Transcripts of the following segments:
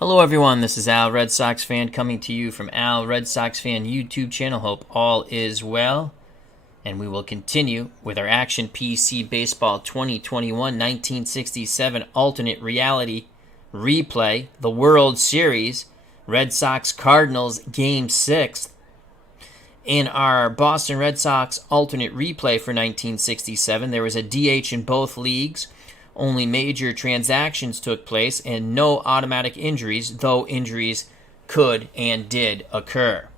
Hello everyone, this is Al, Red Sox fan, coming to you from Al, Red Sox fan YouTube channel. Hope all is well. And we will continue with our Action PC Baseball 2021 1967 alternate reality replay, the World Series, Red Sox Cardinals Game 6. In our Boston Red Sox alternate replay for 1967, there was a DH in both leagues. Only major transactions took place and no automatic injuries, though injuries could and did occur.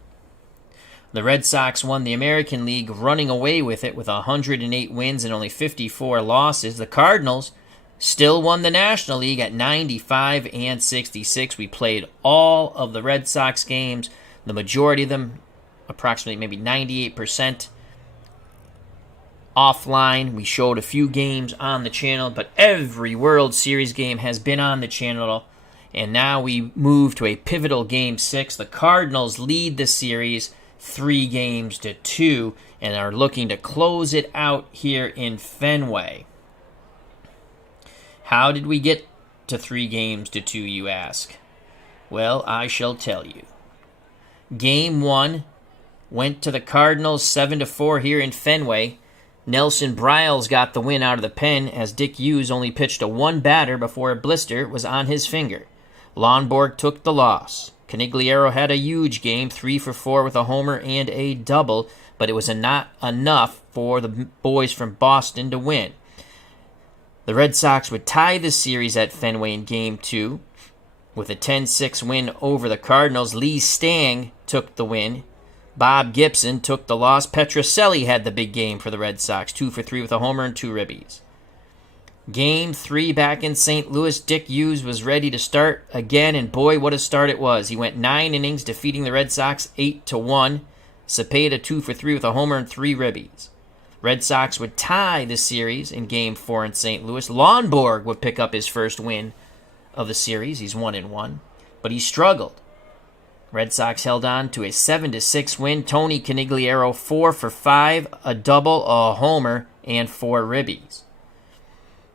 The Red Sox won the American League, running away with it with 108 wins and only 54 losses. The Cardinals still won the National League at 95 and 66. We played all of the Red Sox games, the majority of them, approximately maybe 98%. Offline, we showed a few games on the channel, but every World Series game has been on the channel, and now we move to a pivotal Game 6. The Cardinals lead the series 3-2 and are looking to close it out here in Fenway. How did we get to 3-2, you ask? Well, I shall tell you. Game 1 went to the Cardinals 7-4 here in Fenway. Nelson Briles got the win out of the pen as Dick Hughes only pitched to one batter before a blister was on his finger. Lonborg took the loss. Canigliaro had a huge game, 3 for 4 with a homer and a double, but it was not enough for the boys from Boston to win. The Red Sox would tie the series at Fenway in Game 2 with a 10-6 win over the Cardinals. Lee Stang took the win. Bob Gibson took the loss. Petrocelli had the big game for the Red Sox, 2 for 3 with a homer and 2 ribbies. Game 3 back in St. Louis, Dick Hughes was ready to start again, and boy, what a start it was. He went 9 innings, defeating the Red Sox 8-1. Cepeda 2 for 3 with a homer and 3 ribbies. Red Sox would tie the series in Game 4 in St. Louis. Lonborg would pick up his first win of the series. He's 1-1, but he struggled. Red Sox held on to a 7-6 win. Tony Canigliaro 4 for 5, a double, a homer, and 4 ribbies.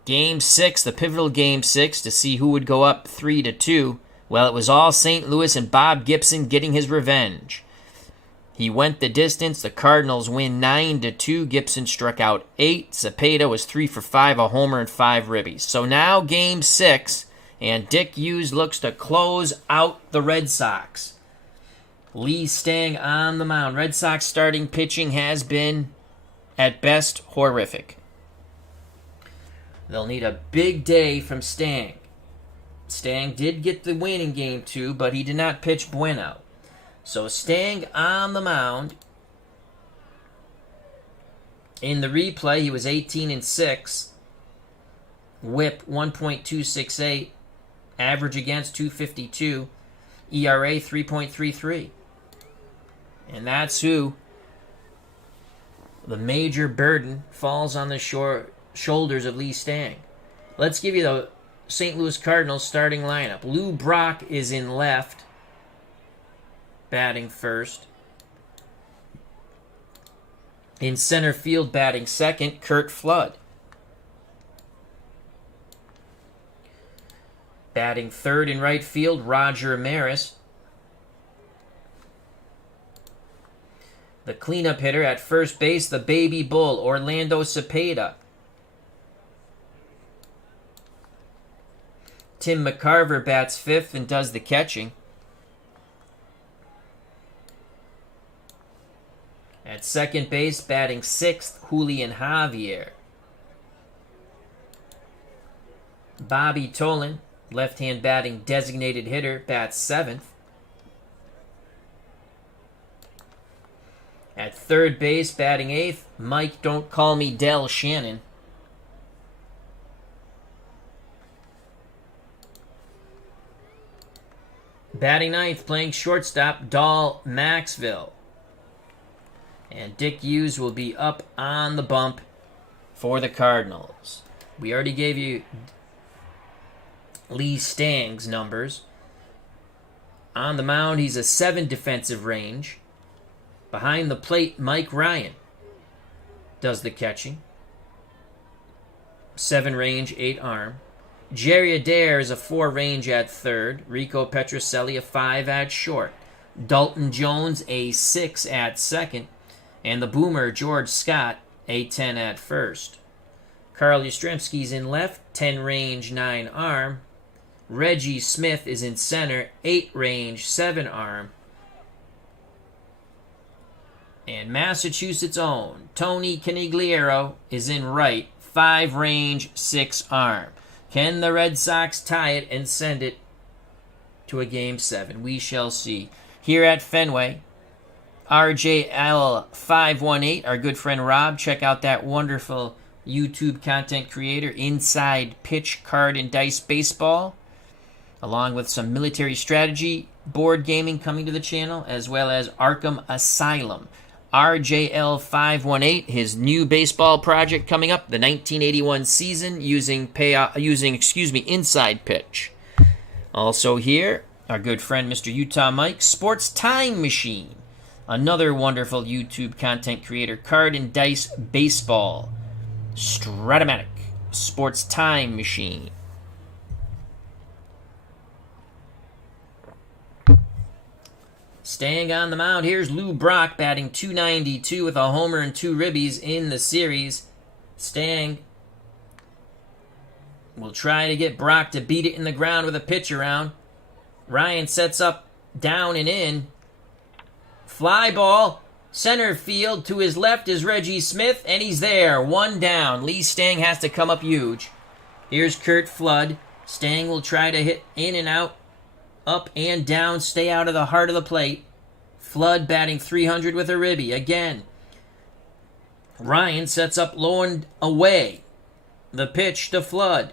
Game 6, the pivotal Game 6, to see who would go up 3-2. Well, it was all St. Louis and Bob Gibson getting his revenge. He went the distance. The Cardinals win 9-2. Gibson struck out 8. Cepeda was 3 for 5, a homer, and 5 ribbies. So now Game 6, and Dick Hughes looks to close out the Red Sox. Lee Stang on the mound. Red Sox starting pitching has been, at best, horrific. They'll need a big day from Stang. Stang did get the win in Game 2, but he did not pitch bueno. So Stang on the mound. In the replay, he was 18-6. Whip 1.268. Average against 252. ERA 3.33. And that's who the major burden falls on the shoulders of Lee Stang. Let's give you the St. Louis Cardinals starting lineup. Lou Brock is in left, batting first. In center field, batting second, Curt Flood. Batting third in right field, Roger Maris. The cleanup hitter at first base, the baby bull, Orlando Cepeda. Tim McCarver bats fifth and does the catching. At second base, batting sixth, Julian Javier. Bobby Tolan, left-hand batting designated hitter, bats seventh. At third base, batting eighth, Mike Don't Call Me Del Shannon. Batting ninth, playing shortstop, Dahl Maxville. And Dick Hughes will be up on the bump for the Cardinals. We already gave you Lee Stang's numbers. On the mound, he's a 7 defensive range. Behind the plate, Mike Ryan does the catching. 7 range, 8 arm. Jerry Adair is a 4 range at third. Rico Petrocelli a 5 at short. Dalton Jones a 6 at second. And the boomer George Scott a 10 at first. Carl Yastrzemski's in left, 10 range, 9 arm. Reggie Smith is in center, 8 range, 7 arm. And Massachusetts' own Tony Canigliaro is in right, 5 range, 6 arm. Can the Red Sox tie it and send it to a Game 7? We shall see. Here at Fenway, RJL518, our good friend Rob, check out that wonderful YouTube content creator, Inside Pitch, Card, and Dice Baseball, along with some military strategy board gaming coming to the channel, as well as Arkham Asylum. RJL518, his new baseball project coming up, the 1981 season, using Inside Pitch. Also here, our good friend Mr. Utah Mike, Sports Time Machine, another wonderful YouTube content creator, Card and Dice Baseball. Stratomatic, Sports Time Machine. Staying on the mound, here's Lou Brock batting .292 with a homer and 2 ribbies in the series. Stang will try to get Brock to beat it in the ground with a pitch around. Ryan sets up, down and in. Fly ball. Center field to his left is Reggie Smith, and he's there. 1 down. Lee Stang has to come up huge. Here's Curt Flood. Stang will try to hit in and out, up and down, stay out of the heart of the plate. Flood batting .300 with a ribby. Again, Ryan sets up low and away. The pitch to Flood.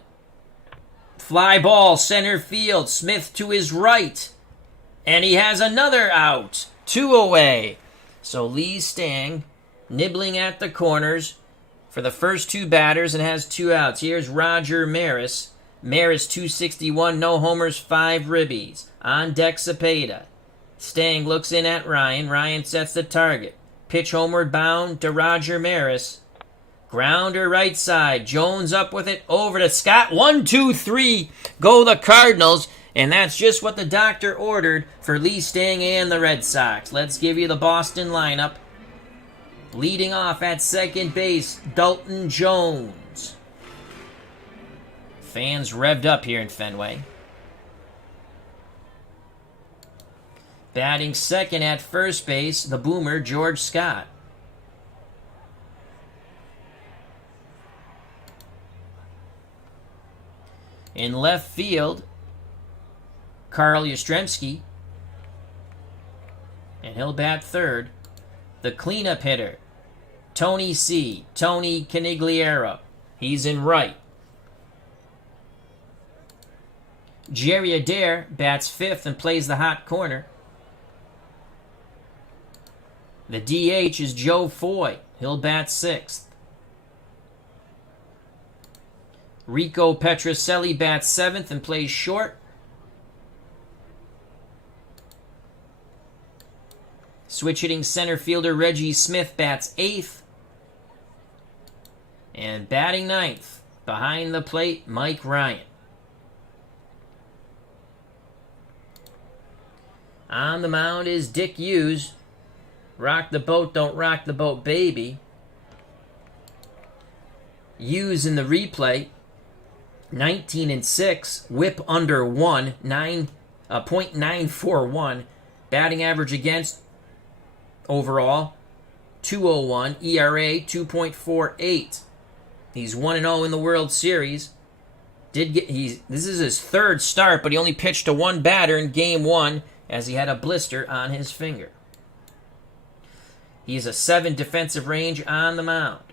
Fly ball, center field. Smith to his right. And he has another out. 2 away. So Lee Stang nibbling at the corners for the first 2 batters and has 2 outs. Here's Roger Maris. Maris .261, no homers, 5 ribbies. On deck Cepeda. Stang looks in at Ryan. Ryan sets the target. Pitch homeward bound to Roger Maris. Grounder right side. Jones up with it over to Scott. 1, 2, 3. Go the Cardinals. And that's just what the doctor ordered for Lee Stang and the Red Sox. Let's give you the Boston lineup. Leading off at second base, Dalton Jones. Fans revved up here in Fenway. Batting second at first base, the boomer, George Scott. In left field, Carl Yastrzemski, and he'll bat third. The cleanup hitter, Tony Canigliaro. He's in right. Jerry Adair bats fifth and plays the hot corner. The DH is Joe Foy. He'll bat sixth. Rico Petrocelli bats seventh and plays short. Switch hitting center fielder Reggie Smith bats eighth. And batting ninth, behind the plate, Mike Ryan. On the mound is Dick Hughes. Rock the boat, don't rock the boat, baby. Hughes in the replay, 19-6, whip under 1, 0.941, batting average against overall 201, ERA 2.48. He's 1-0 in the World Series. This is his third start, but he only pitched to one batter in Game 1 as he had a blister on his finger. He has a 7 defensive range on the mound.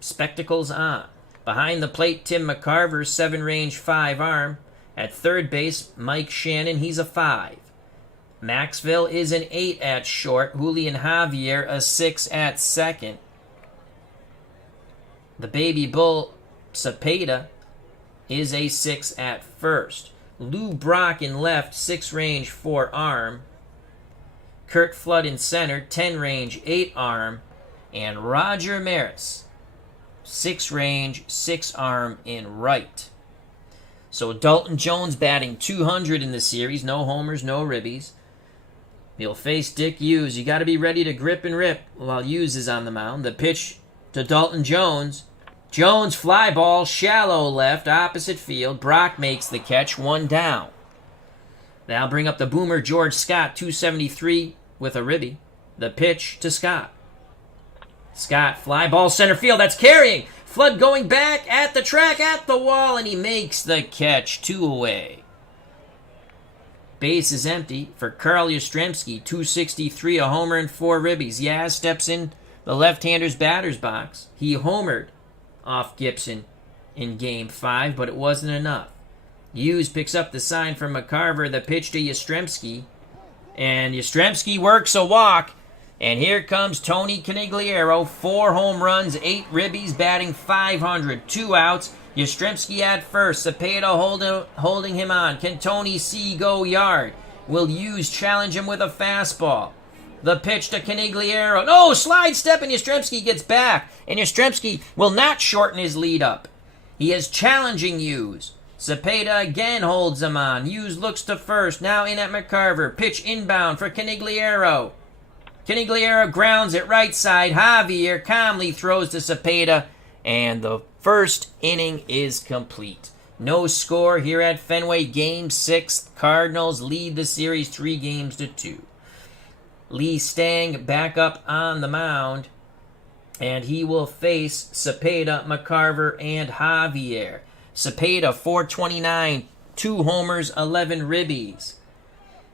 Spectacles on. Behind the plate, Tim McCarver, 7 range, 5 arm. At third base, Mike Shannon, he's a 5. Maxville is an 8 at short. Julian Javier, a 6 at second. The baby bull, Cepeda, is a 6 at first. Lou Brock in left, 6 range, 4 arm. Curt Flood in center, 10 range, 8 arm. And Roger Maris, 6 range, 6 arm in right. So Dalton Jones batting .200 in the series. No homers, no ribbies. He'll face Dick Hughes. You got to be ready to grip and rip while Hughes is on the mound. The pitch to Dalton Jones. Jones fly ball, shallow left, opposite field. Brock makes the catch, 1 down. That'll bring up the boomer George Scott, 273 with a ribby. The pitch to Scott. Scott, fly ball center field. That's carrying. Flood going back at the track, at the wall, and he makes the catch. 2 away. Base is empty for Carl Yastrzemski, 263, a homer and 4 ribbies. Yaz steps in the left-hander's batter's box. He homered off Gibson in Game 5, but it wasn't enough. Hughes picks up the sign from McCarver, the pitch to Yastrzemski, and Yastrzemski works a walk. And here comes Tony Canigliaro, 4 home runs, 8 ribbies, batting .500, 2 outs. Yastrzemski at first, Cepeda holding him on. Can Tony C go yard? Will Hughes challenge him with a fastball? The pitch to Canigliaro. No, slide step, and Yastrzemski gets back. And Yastrzemski will not shorten his lead up. He is challenging Hughes. Cepeda again holds him on. Hughes looks to first, now in at McCarver. Pitch inbound for Canigliaro. Canigliaro grounds it right side. Javier calmly throws to Cepeda, and the first inning is complete. No score here at Fenway. Game 6. Cardinals lead the series 3-2. Lee Stang back up on the mound, and he will face Cepeda, McCarver, and Javier. Cepeda, 429, 2 homers, 11 ribbies.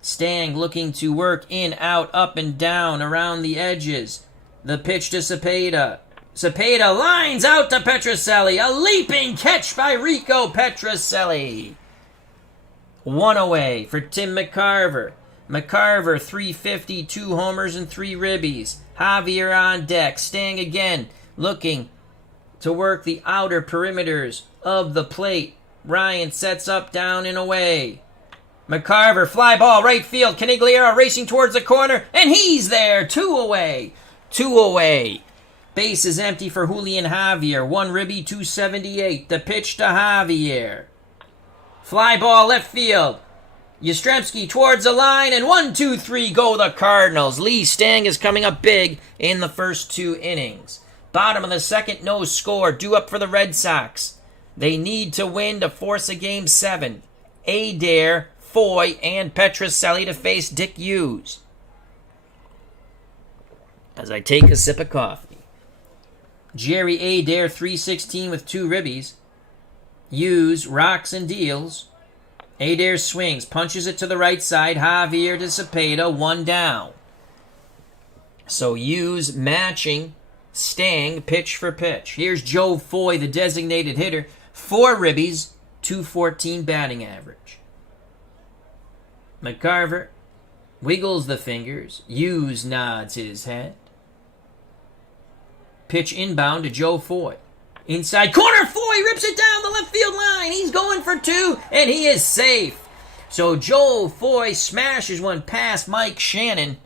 Stang looking to work in, out, up, and down around the edges. The pitch to Cepeda. Cepeda lines out to Petrocelli. A leaping catch by Rico Petrocelli. 1 away for Tim McCarver. McCarver, 350, 2 homers, and 3 ribbies. Javier on deck. Stang again looking to work the outer perimeters of the plate. Ryan sets up, down, and away. McCarver, fly ball, right field. Canigliaro racing towards the corner, and he's there. 2 away. 2 away. Base is empty for Julian Javier. 1 ribby, 278. The pitch to Javier. Fly ball, left field. Yastrzemski towards the line, and 1, 2, 3 go the Cardinals. Lee Stang is coming up big in the first 2 innings. Bottom of the second, no score. Due up for the Red Sox. They need to win to force a Game 7. Adair, Foy, and Petrocelli to face Dick Hughes. As I take a sip of coffee. Jerry Adair, 316 with 2 ribbies. Hughes rocks and deals. Adair swings, punches it to the right side. Javier to Cepeda, 1 down. So Hughes matching Stang pitch for pitch. Here's Joe Foy, the designated hitter. 4 ribbies, 214 batting average. McCarver wiggles the fingers. Hughes nods his head. Pitch inbound to Joe Foy. Inside corner, Foy rips it down the left field line. He's going for 2, and he is safe. So Joe Foy smashes one past Mike Shannon,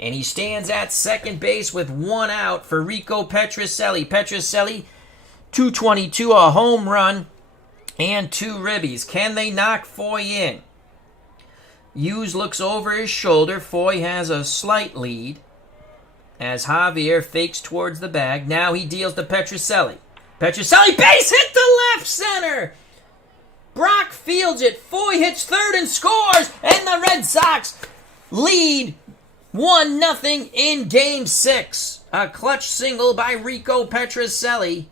and he stands at second base with 1 out for Rico Petrocelli. Petrocelli, 222, a home run, and 2 ribbies. Can they knock Foy in? Hughes looks over his shoulder. Foy has a slight lead as Javier fakes towards the bag. Now he deals to Petrocelli. Petrocelli, base hit to left center. Brock fields it. Foy hits third and scores. And the Red Sox lead 1-0 in Game 6. A clutch single by Rico Petrocelli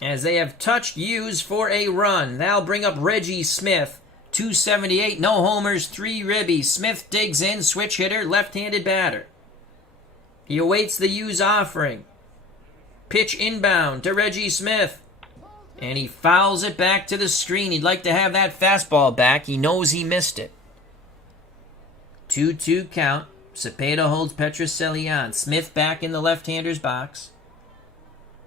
as they have touched Hughes for a run. That'll bring up Reggie Smith. 278, no homers, 3 ribbies. Smith digs in, switch hitter, left-handed batter. He awaits the Hughes offering. Pitch inbound to Reggie Smith. And he fouls it back to the screen. He'd like to have that fastball back. He knows he missed it. 2-2 count. Cepeda holds Petrocelli on. Smith back in the left-hander's box.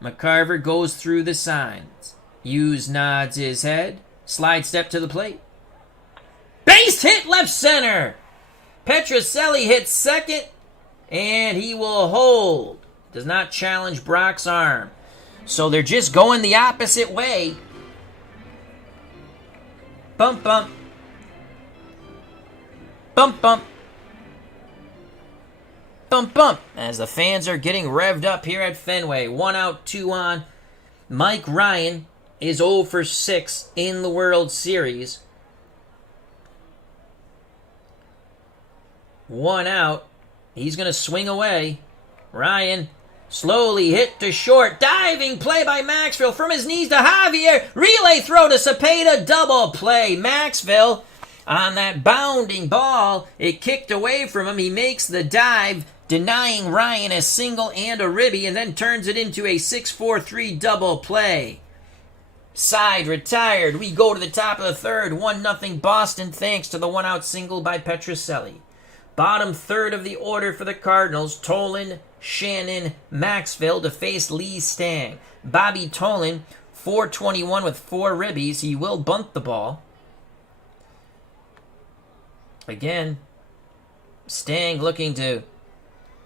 McCarver goes through the signs. Hughes nods his head. Slide step to the plate. Base hit left center. Petrocelli hits second. And he will hold. Does not challenge Brock's arm. So they're just going the opposite way. Bump, bump. Bump, bump. Bump, bump. As the fans are getting revved up here at Fenway. 1 out, 2 on. Mike Ryan is 0 for 6 in the World Series. 1 out. He's going to swing away. Ryan slowly hit to short. Diving play by Maxwell from his knees to Javier. Relay throw to Cepeda. Double play. Maxwell on that bounding ball. It kicked away from him. He makes the dive, denying Ryan a single and a ribby, and then turns it into a 6-4-3 double play. Side retired. We go to the top of the third. 1-0 Boston thanks to the 1-out single by Petrocelli. Bottom third of the order for the Cardinals. Tolan, Shannon, Maxwell to face Lee Stang. Bobby Tolan, 421 with 4 ribbies. He will bunt the ball. Again, Stang looking to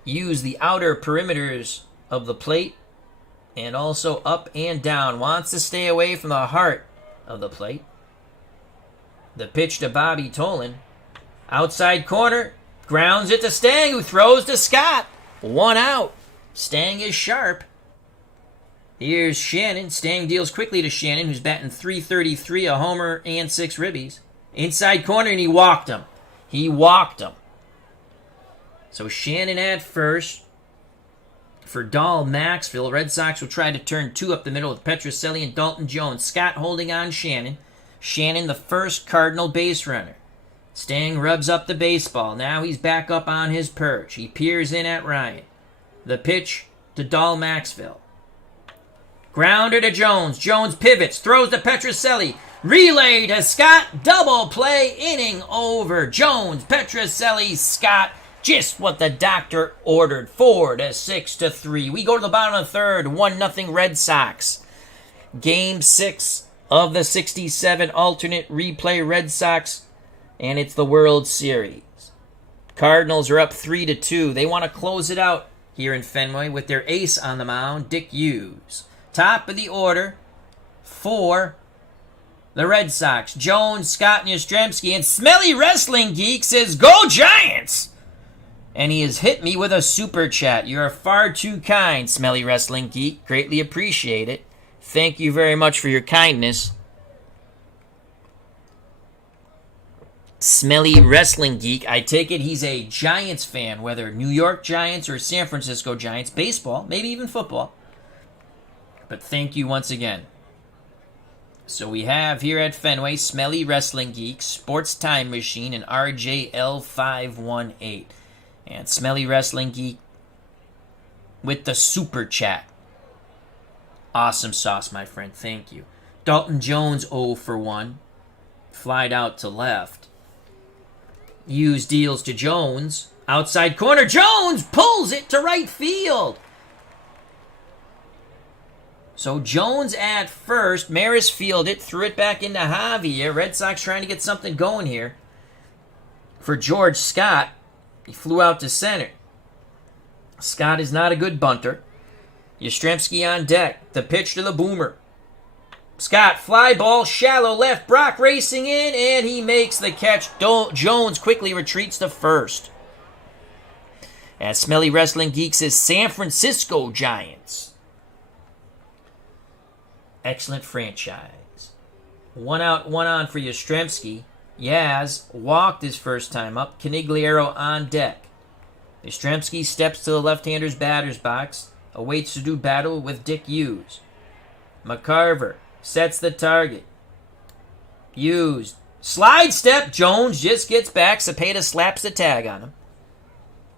use the outer perimeters of the plate and also up and down. Wants to stay away from the heart of the plate. The pitch to Bobby Tolan. Outside corner. Grounds it to Stang, who throws to Scott. 1 out. Stang is sharp. Here's Shannon. Stang deals quickly to Shannon, who's batting .333, a homer and 6 ribbies. Inside corner, and he walked him. So Shannon at first. For Dahl Maxwell, Red Sox will try to turn 2 up the middle with Petrocelli and Dalton Jones. Scott holding on Shannon. Shannon, the first Cardinal base runner. Stang rubs up the baseball. Now he's back up on his perch. He peers in at Ryan. The pitch to Dahl Maxwell. Grounder to Jones. Jones pivots. Throws to Petrocelli. Relay to Scott. Double play. Inning over. Jones, Petrocelli, Scott. Just what the doctor ordered. 4-6-3. We go to the bottom of the third. 1-0 Red Sox. Game 6 of the 67 alternate replay Red Sox. And it's the World Series. Cardinals are up 3-2. They want to close it out here in Fenway with their ace on the mound, Dick Hughes. Top of the order for the Red Sox. Jones, Scott, and Yastrzemski. And Smelly Wrestling Geek says, "Go Giants!" And he has hit me with a super chat. You are far too kind, Smelly Wrestling Geek. Greatly appreciate it. Thank you very much for your kindness. Smelly Wrestling Geek, I take it he's a Giants fan, whether New York Giants or San Francisco Giants, baseball, maybe even football. But thank you once again. So we have here at Fenway, Smelly Wrestling Geek, Sports Time Machine, and RJL518. And Smelly Wrestling Geek with the super chat. Awesome sauce, my friend. Thank you. Dalton Jones 0 for 1. Flied out to left. Hughes deals to Jones. Outside corner. Jones pulls it to right field. So Jones at first. Maris fielded. Threw it back into Javier. Red Sox trying to get something going here. For George Scott. He flew out to center. Scott is not a good bunter. Yastrzemski on deck. The pitch to the boomer. Scott, fly ball, shallow left. Brock racing in, and he makes the catch. Jones quickly retreats to first. As Smelly Wrestling Geek says, San Francisco Giants. Excellent franchise. 1 out, 1 on for Yastrzemski. Yaz walked his first time up. Canigliaro on deck. Yastrzemski steps to the left-hander's batter's box. Awaits to do battle with Dick Hughes. McCarver sets the target. Hughes. Slide step. Jones just gets back. Cepeda slaps the tag on him.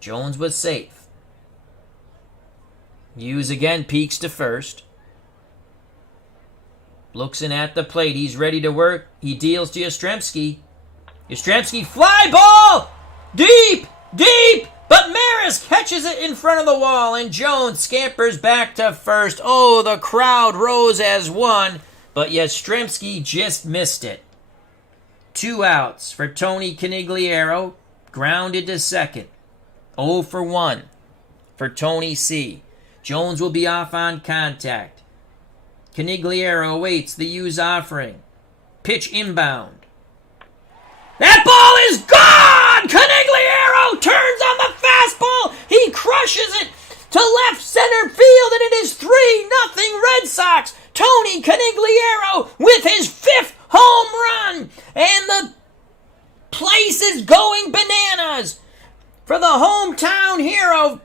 Jones was safe. Hughes again peeks to first. Looks in at the plate. He's ready to work. He deals to Yastrzemski. Yastrzemski fly ball! Deep! Deep! But Maris catches it in front of the wall, and Jones scampers back to first. Oh, the crowd rose as one, but Yastrzemski just missed it. 2 outs for Tony Canigliaro, grounded to second. 0 for 1 for Tony C. Jones will be off on contact. Canigliaro awaits the Hughes offering. Pitch inbound. That ball is gone! Canigliaro turns on the fastball. He crushes it to left center field, and it is 3-0 Red Sox. Tony Canigliaro with his 5th home run. And the place is going bananas for the hometown hero.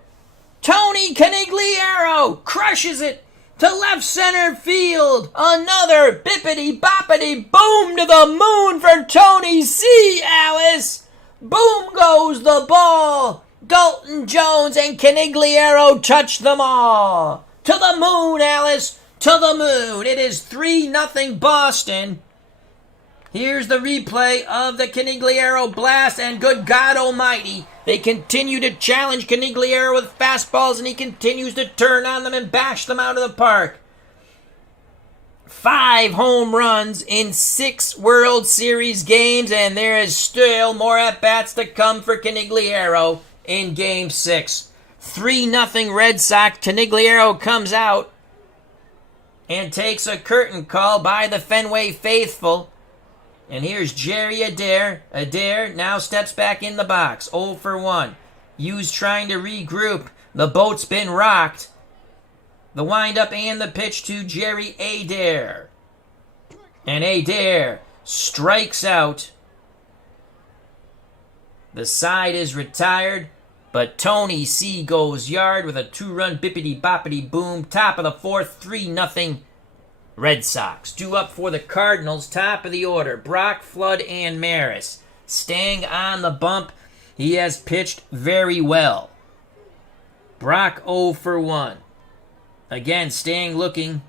Tony Canigliaro crushes it to left center field. Another bippity-boppity boom to the moon for Tony C. Alice. Boom goes the ball. Dalton Jones and Canigliaro touch them all. To the moon, Alice. To the moon. It is 3-0 Boston. Here's the replay of the Canigliaro blast, and good God almighty, they continue to challenge Canigliaro with fastballs, and he continues to turn on them and bash them out of the park. 5 home runs in 6 World Series games, and there is still more at-bats to come for Canigliaro in Game 6. 3-0 Red Sox. Canigliaro comes out and takes a curtain call by the Fenway faithful. And here's Jerry Adair. Adair now steps back in the box. 0 for 1. Hughes trying to regroup. The boat's been rocked. The windup and the pitch to Jerry Adair. And Adair strikes out. The side is retired, but Tony C. goes yard with a 2-run bippity-boppity boom. Top of the 4th, 3-0 Red Sox. 2 up for the Cardinals, top of the order. Brock, Flood, and Maris. Staying on the bump. He has pitched very well. Brock 0 for 1. Again, staying looking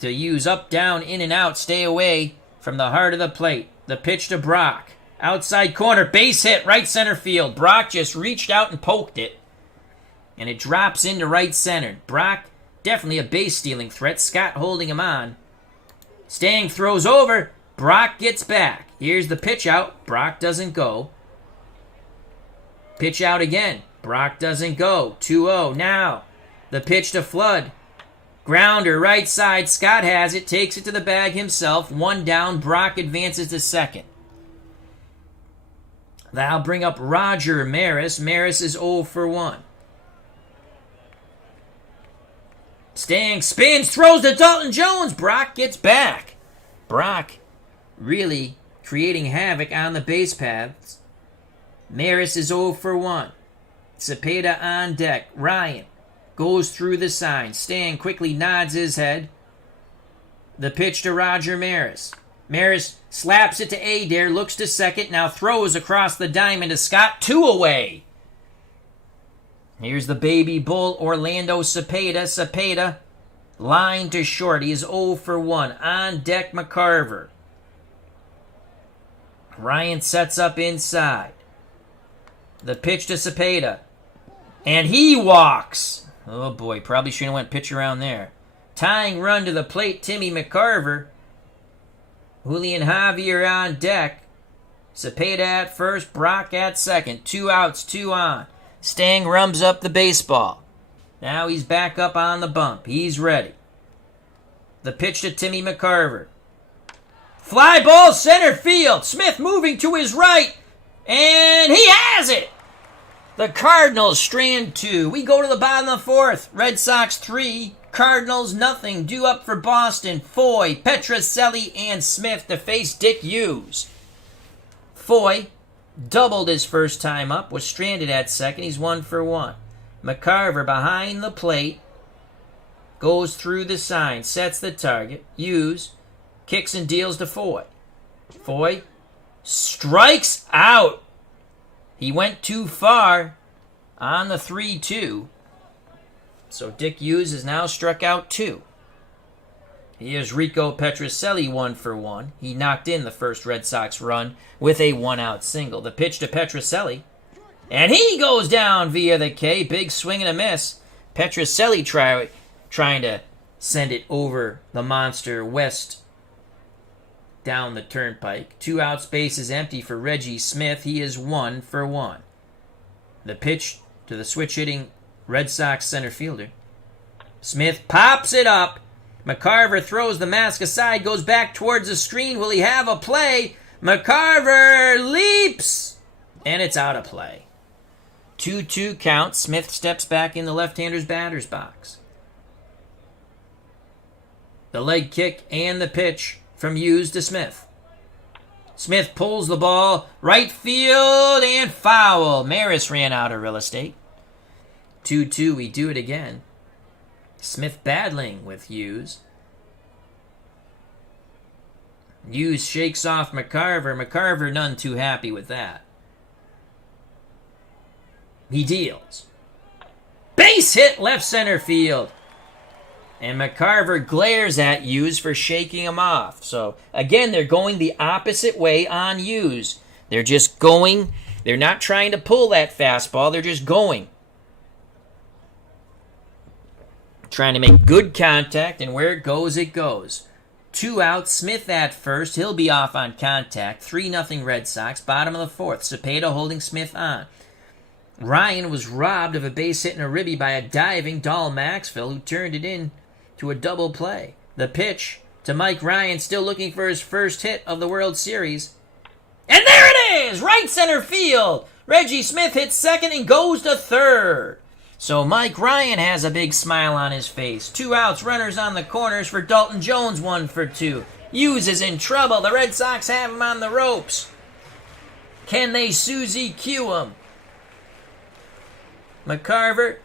to use up, down, in, and out. Stay away from the heart of the plate. The pitch to Brock. Outside corner, base hit, right center field. Brock just reached out and poked it. And it drops into right center. Brock, definitely a base-stealing threat. Scott holding him on. Stang throws over. Brock gets back. Here's the pitch out. Brock doesn't go. Pitch out again. Brock doesn't go. 2-0. Now, the pitch to Flood. Grounder, right side. Scott has it. Takes it to the bag himself. 1 down. Brock advances to second. That'll bring up Roger Maris. Maris is 0 for 1. Stang spins, throws to Dalton Jones. Brock gets back. Brock really creating havoc on the base paths. Maris is 0 for 1. Cepeda on deck. Ryan goes through the sign. Stang quickly nods his head. The pitch to Roger Maris. Maris slaps it to Adair, looks to second, now throws across the diamond to Scott. 2 away. Here's the baby bull, Orlando Cepeda. Cepeda, line to short. He is 0 for 1. On deck, McCarver. Ryan sets up inside. The pitch to Cepeda. And he walks. Oh boy, probably shouldn't have went pitch around there. Tying run to the plate, Timmy McCarver. Julian Javier on deck. Cepeda at first, Brock at second. 2 outs, 2 on. Stang rums up the baseball. Now he's back up on the bump. He's ready. The pitch to Timmy McCarver. Fly ball center field. Smith moving to his right. And he has it. The Cardinals strand 2. We go to the bottom of the 4th. Red Sox 3. Cardinals nothing. Due up for Boston. Foy, Petrocelli, and Smith to face Dick Hughes. Foy doubled his first time up, was stranded at second. He's 1 for 1. McCarver behind the plate, goes through the sign, sets the target. Hughes kicks and deals to Foy. Foy strikes out. He went too far on the 3-2. So Dick Hughes has now struck out 2. Here's Rico Petrocelli 1 for 1. He knocked in the first Red Sox run with a 1-out single. The pitch to Petrocelli. And he goes down via the K. Big swing and a miss. Petrocelli trying to send it over the monster west down the turnpike. 2 outs, base is empty for Reggie Smith. He is 1 for 1. The pitch to the switch-hitting Red Sox center fielder. Smith pops it up. McCarver throws the mask aside, goes back towards the screen. Will he have a play? McCarver leaps, and it's out of play. 2-2 count. Smith steps back in the left-hander's batter's box. The leg kick and the pitch from Hughes to Smith. Smith pulls the ball, right field, and foul. Maris ran out of real estate. 2-2, we do it again. Smith battling with Hughes. Hughes shakes off McCarver. McCarver none too happy with that. He deals. Base hit left center field. And McCarver glares at Hughes for shaking him off. So, again, they're going the opposite way on Hughes. They're just going. They're not trying to pull that fastball. They're just going. Trying to make good contact, and where it goes, it goes. 2 outs, Smith at first. He'll be off on contact. 3-0 Red Sox, bottom of the fourth. Cepeda holding Smith on. Ryan was robbed of a base hit and a ribby by a diving Dahl Maxfield, who turned it in to a double play. The pitch to Mike Ryan, still looking for his first hit of the World Series. And there it is! Right center field! Reggie Smith hits second and goes to third. So Mike Ryan has a big smile on his face. 2 outs, runners on the corners for Dalton Jones, 1 for 2. Hughes is in trouble. The Red Sox have him on the ropes. Can they Susie Q him? McCarver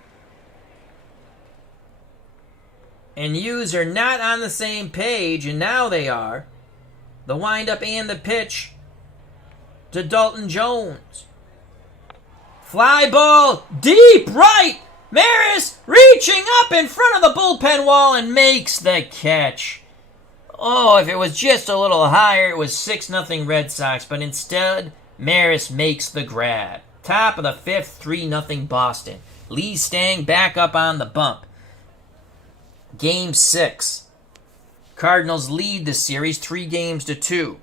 and Hughes are not on the same page, and now they are. The windup and the pitch to Dalton Jones. Fly ball deep right. Maris reaching up in front of the bullpen wall and makes the catch. Oh, if it was just a little higher, it was 6-0 Red Sox, but instead, Maris makes the grab. Top of the fifth, 3-0 Boston. Lee Stang back up on the bump. Game 6. Cardinals lead the series 3-2.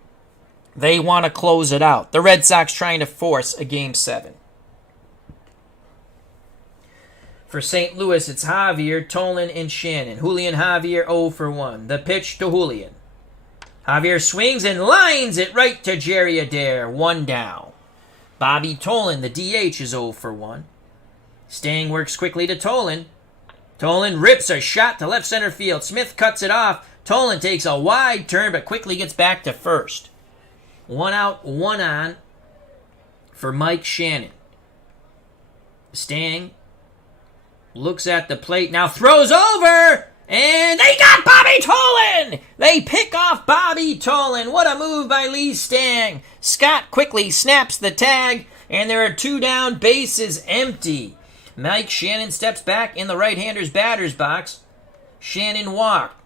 They want to close it out. The Red Sox trying to force a Game 7. For St. Louis, it's Javier, Tolan, and Shannon. Julian Javier 0 for 1. The pitch to Julian. Javier swings and lines it right to Jerry Adair. 1 down. Bobby Tolan, the DH, is 0 for 1. Stang works quickly to Tolan. Tolan rips a shot to left center field. Smith cuts it off. Tolan takes a wide turn but quickly gets back to first. 1 out, 1 on for Mike Shannon. Stang looks at the plate, now throws over, and they got Bobby Tolan! They pick off Bobby Tolan. What a move by Lee Stang. Scott quickly snaps the tag, and there are 2 down, bases empty. Mike Shannon steps back in the right-hander's batter's box. Shannon walked.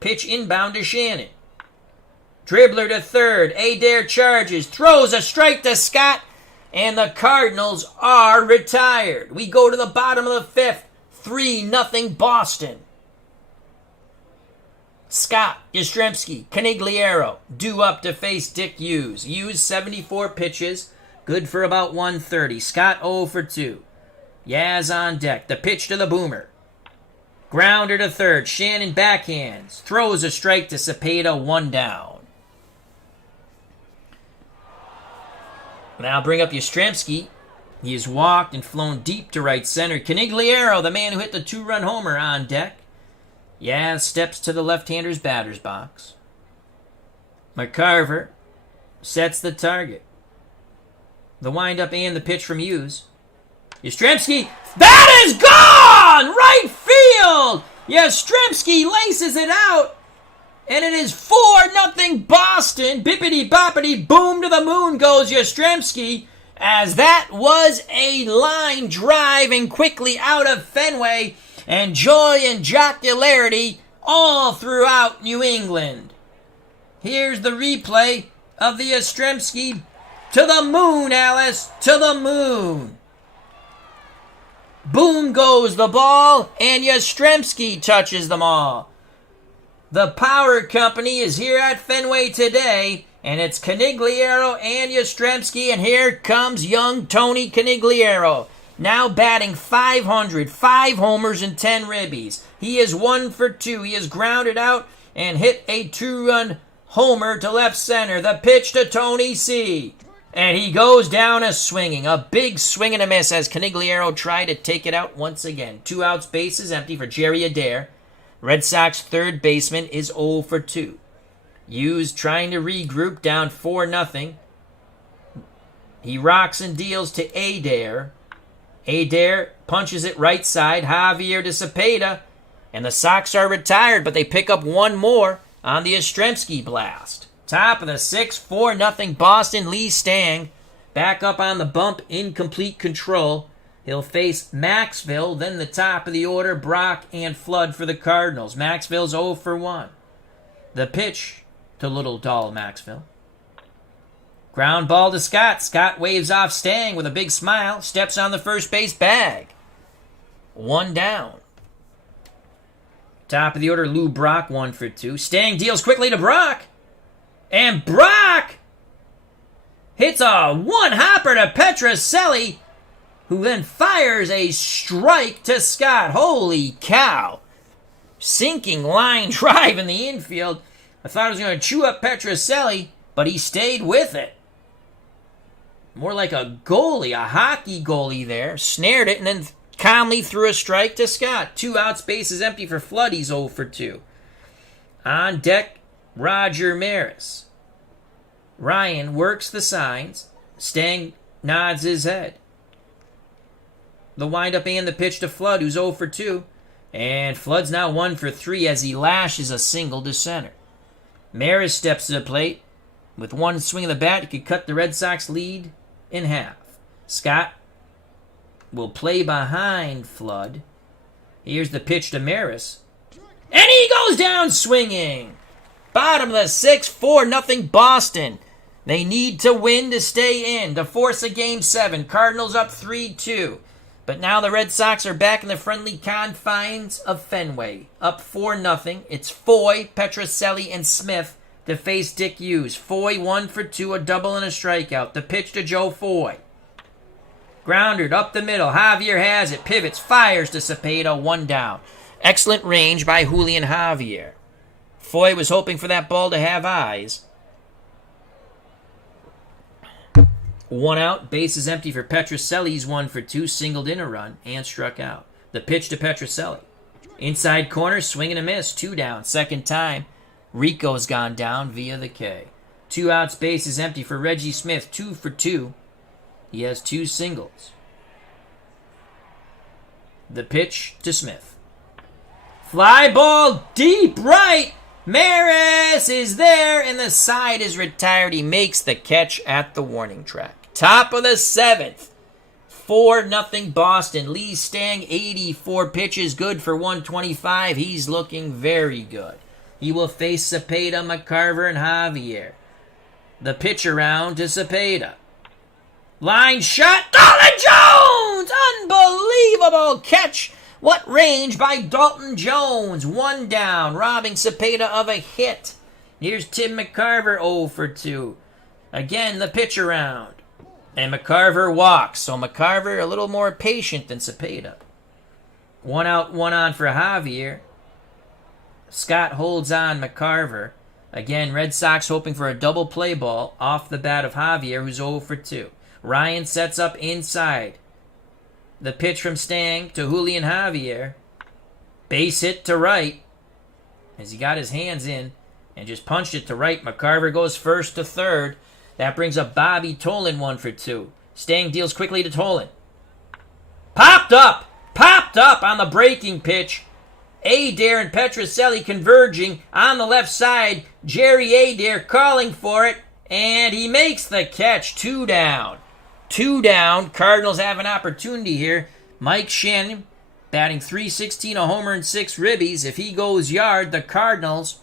Pitch inbound to Shannon. Dribbler to third. Adair charges, throws a strike to Scott, and the Cardinals are retired. We go to the bottom of the fifth. 3-0 Boston. Scott, Yastrzemski, Canigliaro due up to face Dick Hughes. Hughes 74 pitches, good for about 130. Scott 0 for 2. Yaz on deck. The pitch to the boomer. Grounder to third. Shannon backhands. Throws a strike to Cepeda, 1 down. Now bring up Yastrzemski. He has walked and flown deep to right center. Canigliaro, the man who hit the 2-run homer, on deck. Yaz steps to the left-hander's batter's box. McCarver sets the target. The windup and the pitch from Hughes. Yastrzemski, that is gone! Right field! Yastrzemski laces it out, and it is 4-0 Boston. Bippity boppity boom to the moon goes Yastrzemski, as that was a line drive and quickly out of Fenway, and joy and jocularity all throughout New England. Here's the replay of the Yastrzemski. To the moon, Alice, to the moon. Boom goes the ball, and Yastrzemski touches them all. The power company is here at Fenway today, and it's Canigliaro and Yastrzemski, and here comes young Tony Canigliaro, now batting .500, 5 homers and 10 ribbies. He is 1 for 2. He has grounded out and hit a 2-run homer to left center. The pitch to Tony C. And he goes down a swinging. A big swing and a miss as Canigliaro tried to take it out once again. 2 outs, bases empty for Jerry Adair. Red Sox third baseman is 0 for 2. Hughes trying to regroup, down 4-0. He rocks and deals to Adair. Adair punches it right side. Javier to Cepeda. And the Sox are retired, but they pick up one more on the Yastrzemski blast. Top of the 6th, 4-0 Boston. Lee Stang back up on the bump, in complete control. He'll face Maxville, then the top of the order, Brock and Flood for the Cardinals. Maxville's 0 for 1. The pitch to little doll Maxville. Ground ball to Scott. Scott waves off Stang with a big smile. Steps on the first base bag. 1 down. Top of the order, Lou Brock, 1 for 2. Stang deals quickly to Brock. And Brock hits a one-hopper to Petrocelli, who then fires a strike to Scott. Holy cow. Sinking line drive in the infield. I thought I was going to chew up Petrocelli, but he stayed with it. More like a goalie, a hockey goalie there. Snared it and then calmly threw a strike to Scott. 2 outs, bases empty for Flood. He's 0 for 2. On deck, Roger Maris. Ryan works the signs. Stang nods his head. The windup and the pitch to Flood, who's 0 for 2. And Flood's now 1 for 3 as he lashes a single to center. Maris steps to the plate. With one swing of the bat, he could cut the Red Sox lead in half. Scott will play behind Flood. Here's the pitch to Maris. And he goes down swinging. Bottom of the 6th, 4-0 Boston. They need to win to stay in, to force a Game 7. Cardinals up 3-2. But now the Red Sox are back in the friendly confines of Fenway. Up 4-0. It's Foy, Petrocelli, and Smith to face Dick Hughes. Foy 1 for 2, a double and a strikeout. The pitch to Joe Foy. Grounded up the middle. Javier has it. Pivots. Fires to Cepeda. 1 down. Excellent range by Julian Javier. Foy was hoping for that ball to have eyes. 1 out. Bases empty for Petrocelli. He's 1 for 2. Singled in a run and struck out. The pitch to Petrocelli. Inside corner. Swing and a miss. 2 down. Second time. Rico's gone down via the K. 2 outs, bases empty for Reggie Smith. 2 for 2. He has 2 singles. The pitch to Smith. Fly ball deep right. Maris is there, and the side is retired. He makes the catch at the warning track. Top of the 7th. 4-0 Boston. Lee Stang, 84 pitches, good for 125. He's looking very good. He will face Cepeda, McCarver, and Javier. The pitch around to Cepeda. Line shot. Dalton Jones! Unbelievable catch. What range by Dalton Jones. 1 down, robbing Cepeda of a hit. Here's Tim McCarver, 0 for 2. Again, the pitch around. And McCarver walks. So McCarver a little more patient than Cepeda. 1 out, 1 on for Javier. Scott holds on McCarver. Again, Red Sox hoping for a double play ball off the bat of Javier, who's 0 for 2. Ryan sets up inside. The pitch from Stang to Julian Javier. Base hit to right as he got his hands in and just punched it to right. McCarver goes first to third. That brings up Bobby Tolan, 1 for 2. Stang deals quickly to Tolan. Popped up on the breaking pitch. Adair and Petrocelli converging on the left side. Jerry Adair calling for it, and he makes the catch. 2 down. 2 down. Cardinals have an opportunity here. Mike Shannon batting .316, a homer and 6 ribbies. If he goes yard, the Cardinals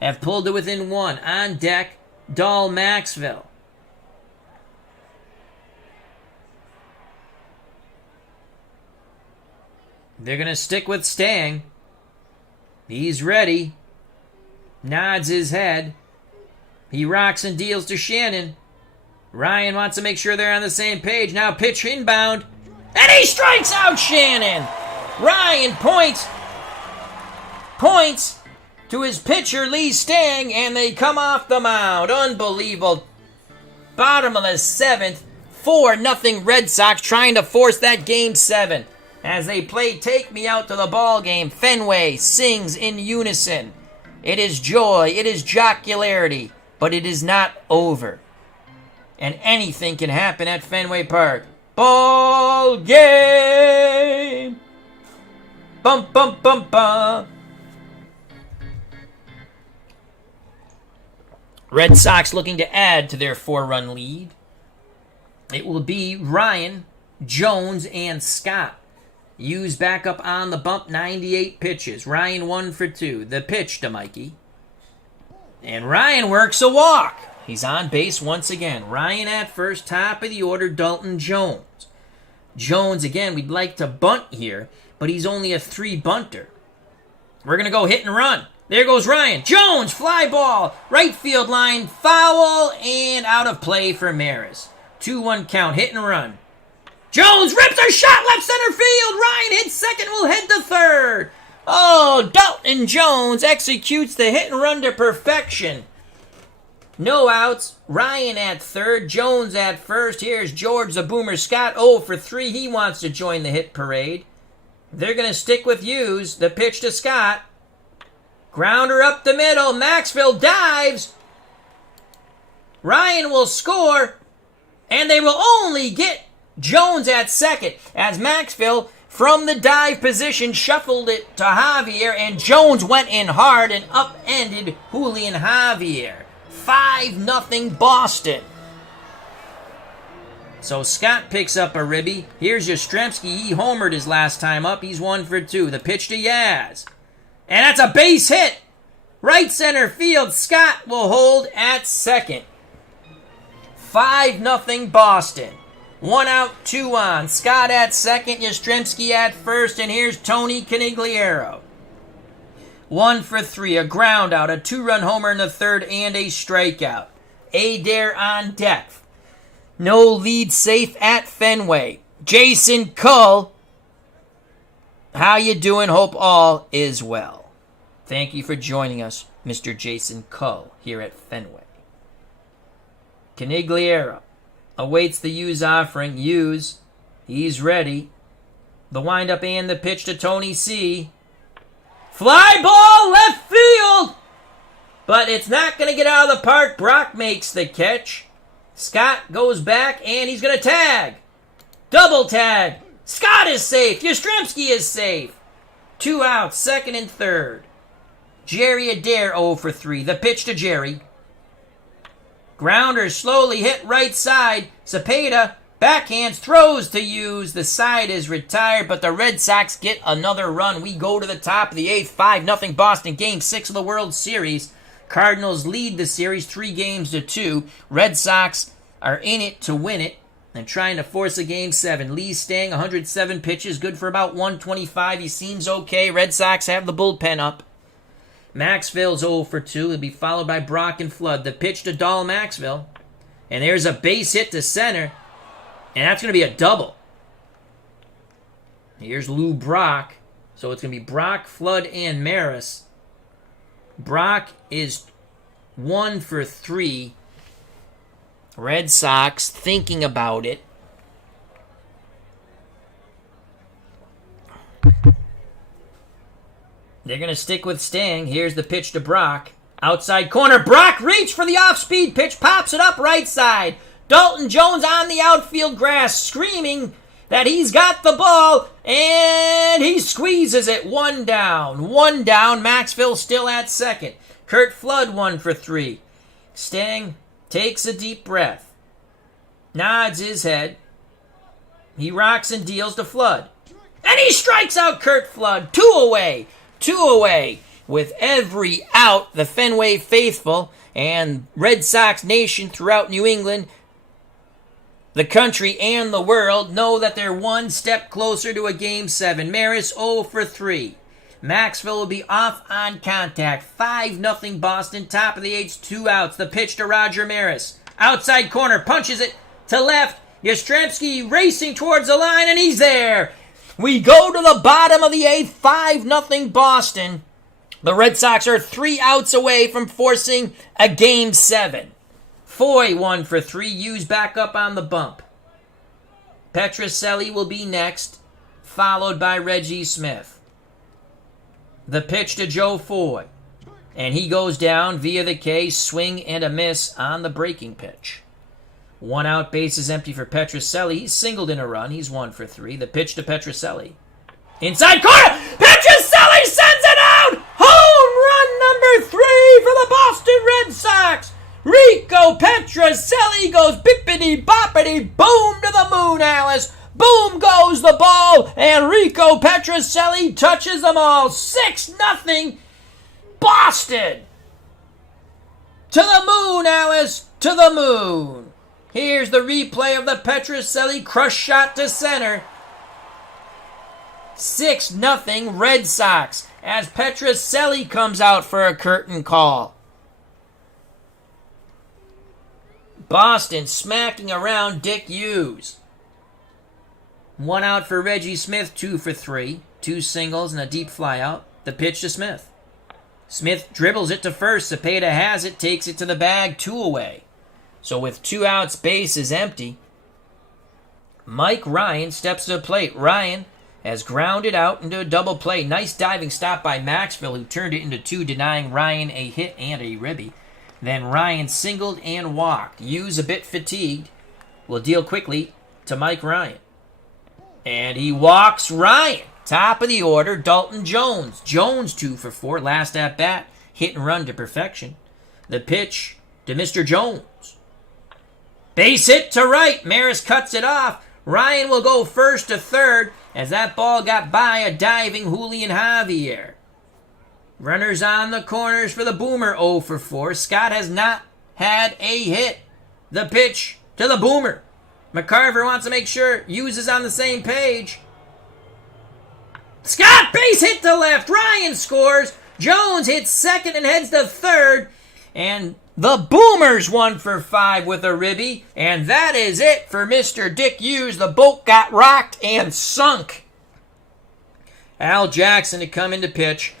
have pulled to within 1. On deck, Dahl Maxville. They're going to stick with Stang. He's ready. Nods his head. He rocks and deals to Shannon. Ryan wants to make sure they're on the same page. Now pitch inbound. And he strikes out Shannon. Ryan points to his pitcher, Lee Stang, and they come off the mound. Unbelievable. Bottom of the 7th, 4-0 Red Sox trying to force that Game 7. As they play Take Me Out to the Ball Game, Fenway sings in unison. It is joy, it is jocularity, but it is not over. And anything can happen at Fenway Park. Ball game! Bum, bum, bum, bum. Red Sox looking to add to their 4-run lead. It will be Ryan, Jones, and Scott. Hughes back up on the bump, 98 pitches. Ryan 1 for 2. The pitch to Mikey. And Ryan works a walk. He's on base once again. Ryan at first, top of the order, Dalton Jones. Jones, again, we'd like to bunt here, but he's only a 3 bunter. We're going to go hit and run. There goes Ryan. Jones, fly ball, right field line, foul, and out of play for Maris. 2-1 count, hit and run. Jones rips a shot left center field. Ryan hits second, will head to third. Oh, Dalton Jones executes the hit and run to perfection. No outs. Ryan at third, Jones at first. Here's George the Boomer Scott, 0 for 3. He wants to join the hit parade. They're going to stick with Hughes. The pitch to Scott. Grounder up the middle. Maxfield dives. Ryan will score. And they will only get Jones at second as Maxfield from the dive position shuffled it to Javier, and Jones went in hard and upended Julian Javier. 5-0 Boston. So Scott picks up a ribby. Here's Yastrzemski. He homered his last time up. He's 1 for 2. The pitch to Yaz. And that's a base hit. Right center field. Scott will hold at second. 5-0 Boston. 1 out, 2 on. Scott at second, Yastrzemski at first, and here's Tony Canigliaro. 1 for 3, a ground out, a 2-run homer in the third, and a strikeout. Adair on deck. No lead safe at Fenway. Jason Cull, how you doing? Hope all is well. Thank you for joining us, Mr. Jason Cull, here at Fenway. Canigliaro awaits the Hughes offering. Hughes, he's ready. The windup and the pitch to Tony C. Fly ball left field! But it's not going to get out of the park. Brock makes the catch. Scott goes back and he's going to tag. Double tag. Scott is safe. Yastrzemski is safe. 2 outs, second and third. Jerry Adair 0 for 3. The pitch to Jerry. Grounder slowly hit right side. Cepeda backhands, throws to Hughes. The side is retired, but the Red Sox get another run. We go to the top of the 8th. 5-0 Boston. Game 6 of the World Series. Cardinals lead the series 3-2. Red Sox are in it to win it and trying to force a Game 7. Lee Stang, 107 pitches, good for about 125. He seems okay. Red Sox have the bullpen up. Maxville's 0 for 2. He'll be followed by Brock and Flood. The pitch to Dahl Maxville. And there's a base hit to center. And that's going to be a double. Here's Lou Brock. So it's going to be Brock, Flood, and Maris. Brock is 1 for 3. Red Sox thinking about it. They're going to stick with Stang. Here's the pitch to Brock. Outside corner. Brock reach for the off-speed pitch. Pops it up right side. Dalton Jones on the outfield grass screaming that he's got the ball. And he squeezes it. 1 down. 1 down. Maxville still at second. Kurt Flood 1 for 3. Stang takes a deep breath. Nods his head. He rocks and deals to Flood. And he strikes out Kurt Flood. 2 away. 2 away. With every out, the Fenway faithful and Red Sox nation throughout New England, the country, and the world know that they're 1 step closer to a Game 7. Maris 0 for 3. Maxville will be off on contact. 5-0 Boston. Top of the 8th, 2 outs. The pitch to Roger Maris. Outside corner, punches it to left. Yastrzemski racing towards the line, and he's there. We go to the bottom of the 8th, 5-0 Boston. The Red Sox are 3 outs away from forcing a Game 7. Foy 1 for 3, Hughes back up on the bump. Petrocelli will be next, followed by Reggie Smith. The pitch to Joe Foy, and he goes down via the K, swing and a miss on the breaking pitch. 1 out, base is empty for Petrocelli. He's singled in a run. He's 1 for 3. The pitch to Petrocelli. Inside corner! Petrocelli sends it out! Home run number 3 for the Boston Red Sox! Rico Petrocelli goes bippity-boppity boom to the moon, Alice! Boom goes the ball, and Rico Petrocelli touches them all. 6-0 Boston! To the moon, Alice! To the moon! Here's the replay of the Petrocelli crush shot to center. 6-0 Red Sox as Petrocelli comes out for a curtain call. Boston smacking around Dick Hughes. 1 out for Reggie Smith, 2 for 3. 2 singles and a deep flyout. The pitch to Smith. Smith dribbles it to first. Cepeda has it, takes it to the bag, 2 away. So with 2 outs, base is empty. Mike Ryan steps to the plate. Ryan has grounded out into a double play. Nice diving stop by Maxwell, who turned it into 2, denying Ryan a hit and a ribby. Then Ryan singled and walked. Hughes, a bit fatigued, will deal quickly to Mike Ryan. And he walks Ryan. Top of the order, Dalton Jones. Jones 2 for 4. Last at bat, hit and run to perfection. The pitch to Mr. Jones. Base hit to right. Maris cuts it off. Ryan will go first to third as that ball got by a diving Julian Javier. Runners on the corners for the Boomer, 0 for 4. Scott has not had a hit. The pitch to the Boomer. McCarver wants to make sure Hughes is on the same page. Scott, base hit to left. Ryan scores. Jones hits second and heads to third. And the Boomers 1 for 5 with a ribby. And that is it for Mr. Dick Hughes. The boat got rocked and sunk. Al Jackson to come into pitch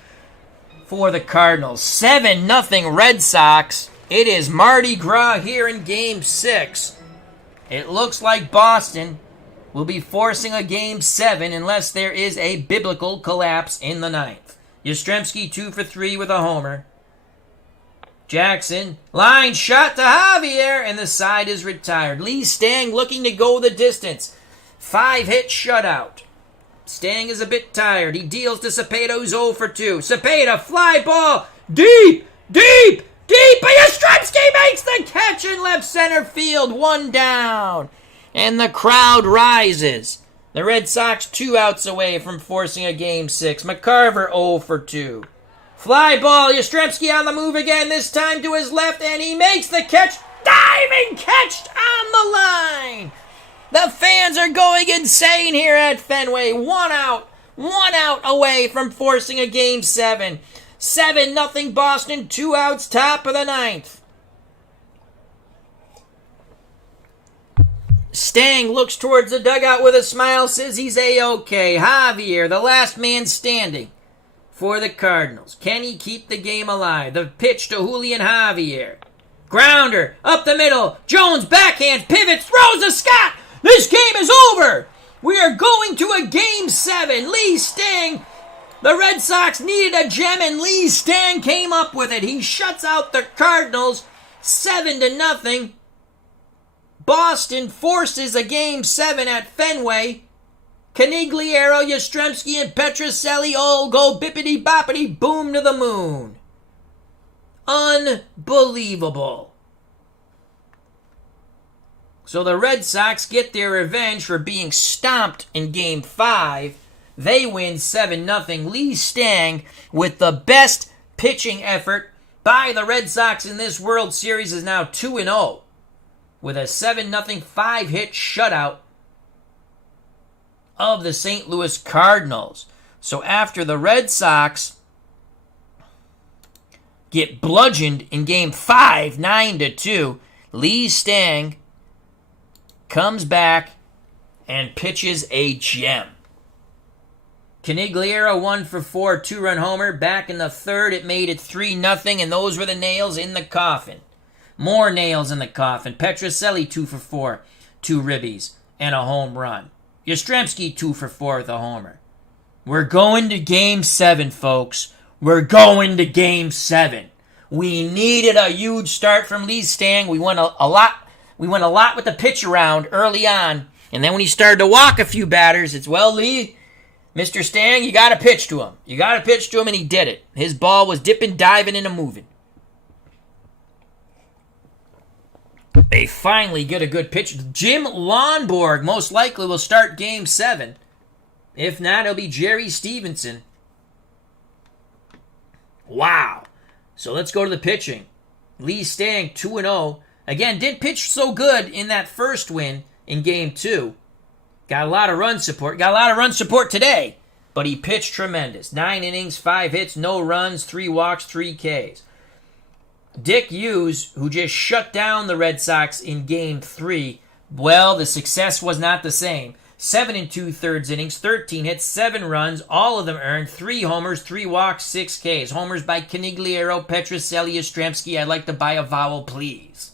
for the Cardinals. 7-0 Red Sox. It is Mardi Gras here in Game 6. It looks like Boston will be forcing a Game 7 unless there is a biblical collapse in the 9th. Yastrzemski 2 for 3 with a homer. Jackson, line shot to Javier, and the side is retired. Lee Stang looking to go the distance. 5-hit shutout. Stang is a bit tired. He deals to Cepeda, who's 0 for 2. Cepeda, fly ball, deep, but Yastrzemski makes the catch in left center field. 1 down. And the crowd rises. The Red Sox 2 outs away from forcing a Game 6. McCarver 0 for 2. Fly ball, Yastrzemski on the move again, this time to his left, and he makes the catch. Diving catch on the line. The fans are going insane here at Fenway. 1 out away from forcing a Game 7. 7-0 Boston, 2 outs, top of the 9th. Stang looks towards the dugout with a smile, says he's A-OK. Javier, the last man standing for the Cardinals. Can he keep the game alive? The pitch to Julian Javier. Grounder, up the middle. Jones backhand, pivots, throws to Scott. This game is over. We are going to a Game 7. Lee Stang. The Red Sox needed a gem, and Lee Stang came up with it. He shuts out the Cardinals 7-0. Boston forces a Game 7 at Fenway. Canigliaro, Yastrzemski, and Petrocelli all go bippity-boppity boom to the moon. Unbelievable. So the Red Sox get their revenge for being stomped in Game 5. They win 7-0. Lee Stang, with the best pitching effort by the Red Sox in this World Series, is now 2-0 with a 7-0 5-hit shutout of the St. Louis Cardinals. So after the Red Sox get bludgeoned in Game 5, 9-2, Lee Stang comes back and pitches a gem. Canigliaro 1 for 4, 2-run homer. Back in the third, it made it 3-0, and those were the nails in the coffin. More nails in the coffin. Petrocelli 2 for 4, 2 ribbies, and a home run. Yastrzemski 2 for 4 with a homer. We're going to Game 7, folks. We're going to Game 7. We needed a huge start from Lee Stang. We went a lot with the pitch around early on. And then when he started to walk a few batters, it's, well, Lee, Mr. Stang, you got to pitch to him. You got to pitch to him, and he did it. His ball was dipping, diving, and moving. They finally get a good pitch. Jim Lonborg most likely will start Game 7. If not, it'll be Jerry Stevenson. Wow. So let's go to the pitching. Lee Stang, 2-0. Again, didn't pitch so good in that first win in Game 2. Got a lot of run support. Got a lot of run support today. But he pitched tremendous. 9 innings, 5 hits, no runs, 3 walks, 3 Ks. Dick Hughes, who just shut down the Red Sox in Game 3, well, the success was not the same. 7 2/3 innings, 13 hits, 7 runs, all of them earned, 3 homers, 3 walks, 6 Ks. Homers by Canigliaro, Petrocelli, Yastrzemski. I'd like to buy a vowel, please.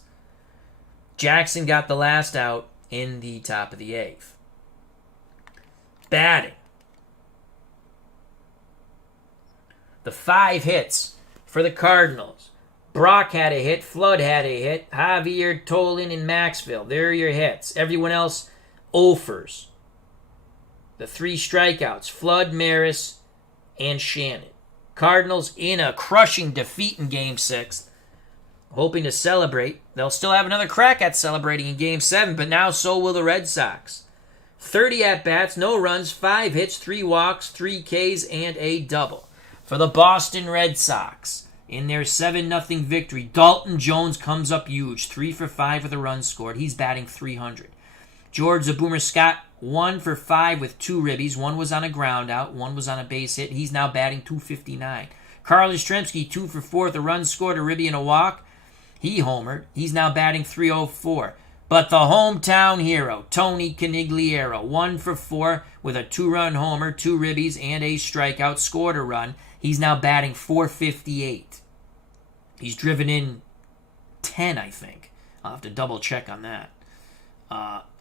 Jackson got the last out in the top of the 8th. Batting. The 5 hits for the Cardinals. Brock had a hit. Flood had a hit. Javier, Tolan, and Maxville. There are your hits. Everyone else, offers. The 3 strikeouts. Flood, Maris, and Shannon. Cardinals in a crushing defeat in Game 6. Hoping to celebrate. They'll still have another crack at celebrating in Game 7, but now so will the Red Sox. 30 at-bats, no runs, 5 hits, 3 walks, 3 Ks, and a double. For the Boston Red Sox, in their 7-0 victory, Dalton Jones comes up huge, 3 for 5 with a run scored. He's batting .300. George the Boomer Scott, 1 for 5 with 2 ribbies. 1 was on a ground out, 1 was on a base hit. He's now batting .259. Carl Yastrzemski, 2 for 4 with a run scored, a ribby and a walk. He homered. He's now batting .304. But the hometown hero, Tony Canigliaro, 1 for 4 with a 2-run homer, 2 ribbies, and a strikeout, scored a run. He's now batting .458. He's driven in 10, I think. I'll have to double check on that.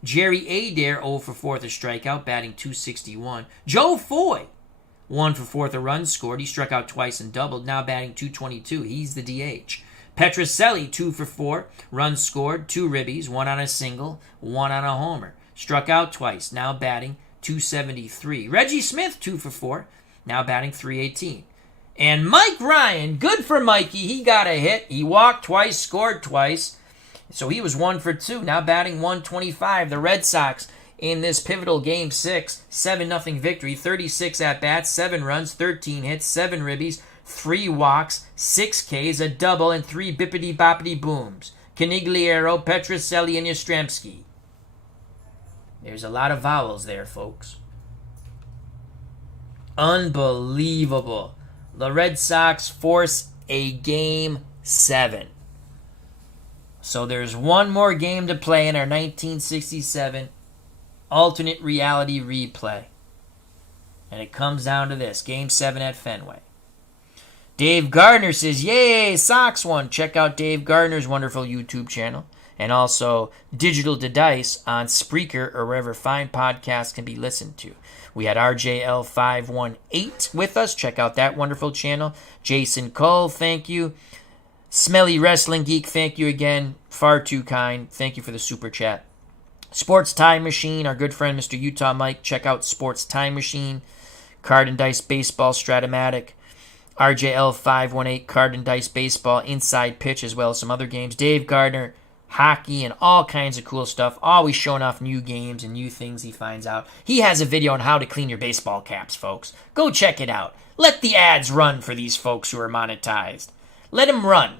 Jerry Adair, 0 for 4 with a strikeout, batting .261. Joe Foy, 1 for 4 with a run scored. He struck out twice and doubled, now batting .222. He's the DH. Petrocelli, 2 for 4, runs scored, 2 ribbies, 1 on a single, 1 on a homer. Struck out twice, now batting .273. Reggie Smith, 2 for 4, now batting .318. And Mike Ryan, good for Mikey, he got a hit. He walked twice, scored twice, so he was 1 for 2, now batting .125. The Red Sox in this pivotal Game 6, 7-0 victory, 36 at-bats, 7 runs, 13 hits, 7 ribbies, 3 walks, 6 Ks, a double, and 3 bippity-boppity booms. Canigliaro, Petrocelli, and Yastrzemski. There's a lot of vowels there, folks. Unbelievable. The Red Sox force a Game 7. So there's one more game to play in our 1967 alternate reality replay. And it comes down to this. Game 7 at Fenway. Dave Gardner says, yay, Sox won. Check out Dave Gardner's wonderful YouTube channel. And also Digital to Dice on Spreaker or wherever fine podcasts can be listened to. We had RJL518 with us. Check out that wonderful channel. Jason Cole, thank you. Smelly Wrestling Geek, thank you again. Far too kind. Thank you for the super chat. Sports Time Machine, our good friend Mr. Utah Mike. Check out Sports Time Machine. Card and Dice Baseball Stratomatic. RJL518, Card and Dice Baseball, Inside Pitch, as well as some other games. Dave Gardner, hockey, and all kinds of cool stuff. Always showing off new games and new things he finds out. He has a video on how to clean your baseball caps, folks. Go check it out. Let the ads run for these folks who are monetized. Let them run.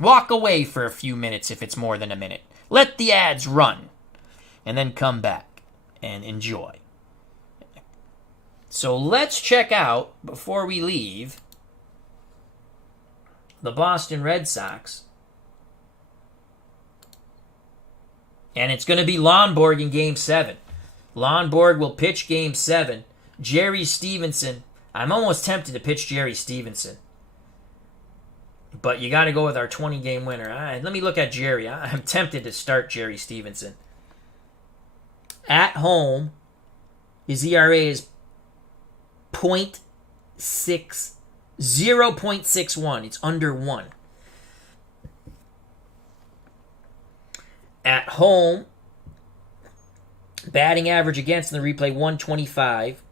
Walk away for a few minutes if it's more than a minute. Let the ads run. And then come back and enjoy. So let's check out, before we leave, the Boston Red Sox. And it's going to be Lonborg in Game 7. Lonborg will pitch Game 7. Jerry Stevenson. I'm almost tempted to pitch Jerry Stevenson. But you got to go with our 20-game winner. Let me look at Jerry. I'm tempted to start Jerry Stevenson. At home, his ERA is 0.61. It's under 1. At home, batting average against in the replay, 125.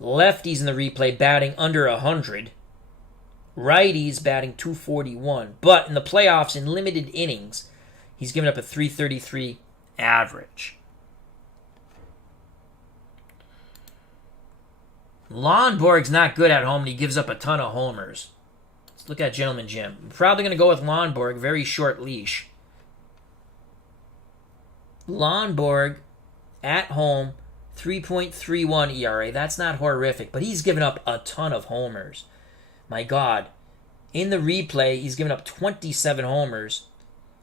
Lefties in the replay batting under 100. Righties batting 241. But in the playoffs, in limited innings, he's given up a 333 average. Lonborg's not good at home, and he gives up a ton of homers. Let's look at Gentleman Jim. I'm probably going to go with Lonborg, very short leash. Lonborg at home, 3.31 ERA. That's not horrific, but he's given up a ton of homers. My God. In the replay, he's given up 27 homers,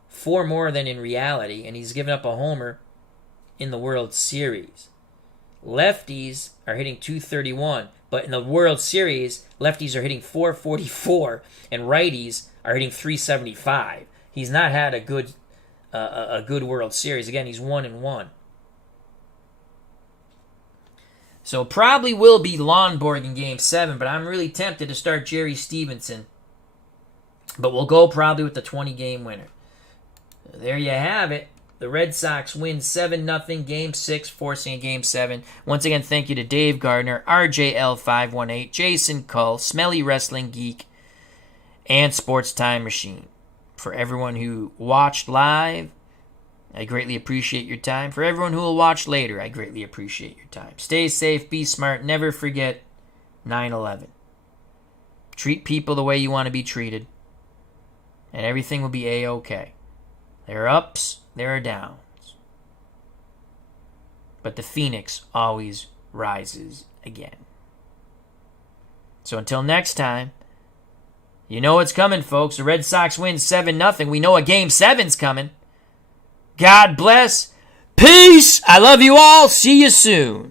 4 more than in reality, and he's given up a homer in the World Series. Lefties are hitting 231, but in the World Series, lefties are hitting 444, and righties are hitting 375. He's not had a good World Series. Again, he's 1-1. So probably will be Lonborg in Game 7, but I'm really tempted to start Jerry Stevenson. But we'll go probably with the 20-game winner. There you have it. The Red Sox win 7-0 Game 6, forcing a Game 7. Once again, thank you to Dave Gardner, RJL518, Jason Cull, Smelly Wrestling Geek, and Sports Time Machine. For everyone who watched live, I greatly appreciate your time. For everyone who will watch later, I greatly appreciate your time. Stay safe, be smart, never forget 9/11. Treat people the way you want to be treated, and everything will be A-okay. There are ups, there are downs. But the phoenix always rises again. So until next time, you know what's coming, folks. The Red Sox win 7-0. We know a Game 7's coming. God bless. Peace. I love you all. See you soon.